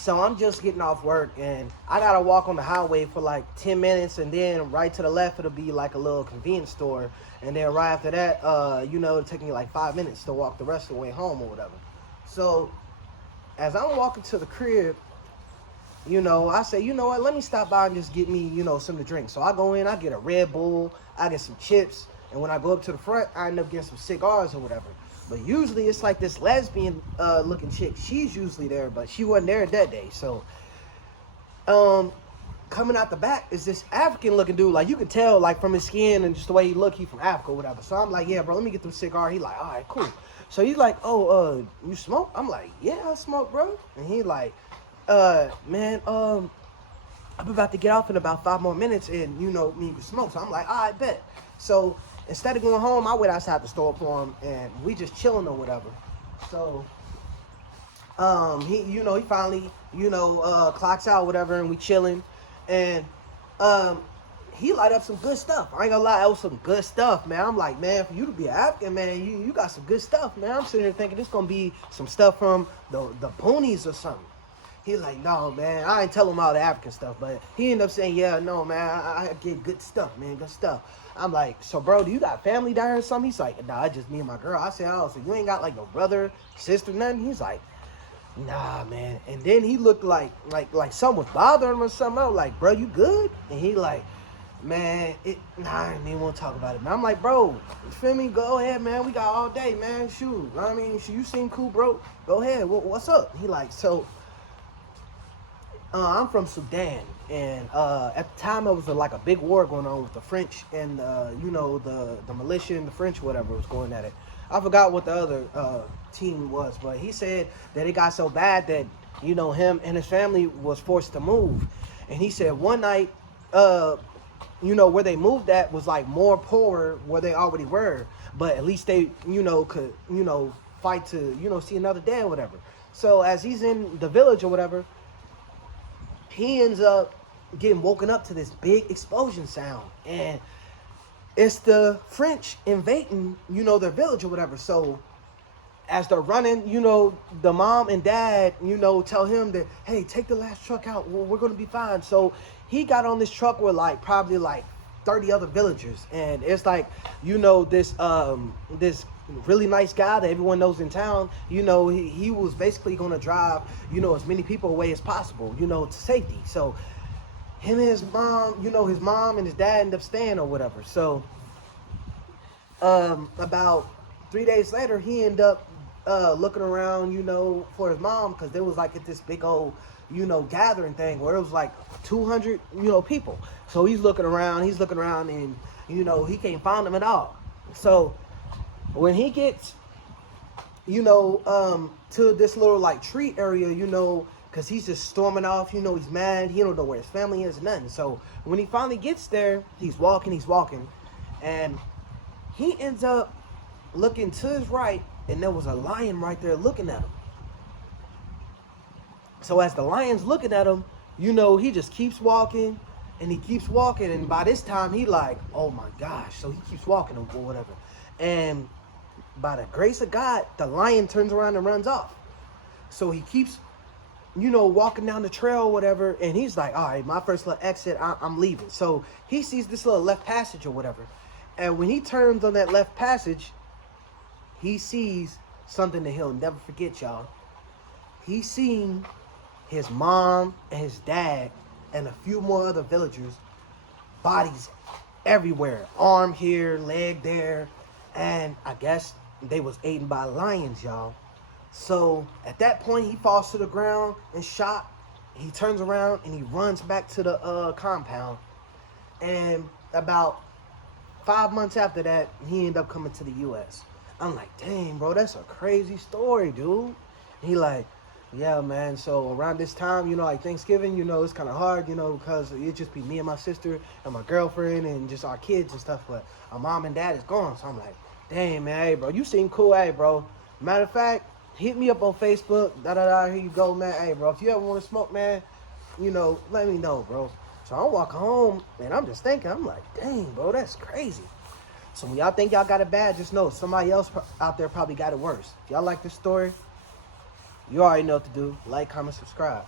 So I'm just getting off work, and I gotta walk on the highway for like 10 minutes, and then right to the left it'll be like a little convenience store, and then right after that, it'll take me like 5 minutes to walk the rest of the way home or whatever. So as I'm walking to the crib, I say, you know what, let me stop by and just get me, something to drink. So I go in, I get a Red Bull, I get some chips, and when I go up to the front, I end up getting some cigars or whatever. But usually it's like this lesbian looking chick. She's usually there, but she wasn't there that day. So coming out the back is this African looking dude. Like, you can tell, like, from his skin and just the way he look, he from Africa or whatever. So I'm like, yeah, bro, let me get the cigar. He like, all right, cool. So he's like, oh, you smoke? I'm like, yeah, I smoke, bro. And he like, man, I'm about to get off in about 5 more minutes, and me and you smoke. So I'm like, all right, bet. So instead of going home, I went outside the store for him, and we just chilling or whatever. So he finally clocks out or whatever, and we chilling, and he light up some good stuff. I ain't gonna lie, that was some good stuff, man. I'm like, man, for you to be an African, man, you got some good stuff, man. I'm sitting here thinking this gonna be some stuff from the Boonies or something. He like, no, man, I ain't tell him all the African stuff, but he ended up saying, yeah, no, man, I get good stuff, man, good stuff. I'm like, so, bro, do you got family down here or something? He's like, nah, it's just me and my girl. I said, oh, so you ain't got, like, no brother, sister, nothing? He's like, nah, man. And then he looked like something was bothering him or something. I was like, bro, you good? And he like, man, I didn't even want to talk about it, man. I'm like, bro, you feel me? Go ahead, man. We got all day, man. Shoot. I mean, you seem cool, bro. Go ahead. What's up? He like, so... I'm from Sudan, and at the time it was like a big war going on with the French and the militia and the French, whatever, was going at it. I forgot what the other team was, but he said that it got so bad that him and his family was forced to move. And he said one night, where they moved at was like more poor where they already were, but at least they could fight to see another day or whatever. So as he's in the village or whatever, he ends up getting woken up to this big explosion sound, and it's the French invading, their village or whatever. So as they're running, the mom and dad, tell him that, hey, take the last truck out. We're going to be fine. So he got on this truck with probably 30 other villagers, and it's like, this really nice guy that everyone knows in town. He was basically going to drive, as many people away as possible, to safety. So him and his mom, his mom and his dad end up staying or whatever. So about 3 days later, he ended up looking around, for his mom, because there was like at this big old, gathering thing where it was like 200, people. So he's looking around, and, he can't find them at all. So when he gets, to this little tree area, because he's just storming off, he's mad, he don't know where his family is, nothing. So when he finally gets there, he's walking, and he ends up looking to his right, and there was a lion right there looking at him. So as the lion's looking at him, he just keeps walking, and by this time he like, oh my gosh. So he keeps walking or whatever, and by the grace of God, the lion turns around and runs off. So he keeps, walking down the trail or whatever, and he's like, all right, my first little exit, I'm leaving. So he sees this little left passage or whatever, and when he turns on that left passage, he sees something that he'll never forget, y'all. He's seen his mom and his dad and a few more other villagers, bodies everywhere, arm here, leg there, and I guess they was eaten by lions, y'all. So at that point, he falls to the ground and shot. He turns around and he runs back to the compound. And about 5 months after that, he ended up coming to the U.S. I'm like, dang, bro, that's a crazy story, dude. He like, yeah, man, so around this time, like Thanksgiving, it's kind of hard, because it just be me and my sister and my girlfriend and just our kids and stuff, but our mom and dad is gone. So I'm like, dang, man, hey, bro, you seem cool, hey, bro. Matter of fact, hit me up on Facebook, here you go, man. Hey, bro, if you ever want to smoke, man, let me know, bro. So I'm walking home, and I'm just thinking, I'm like, dang, bro, that's crazy. So when y'all think y'all got it bad, just know somebody else out there probably got it worse. If y'all like this story, you already know what to do. Like, comment, subscribe.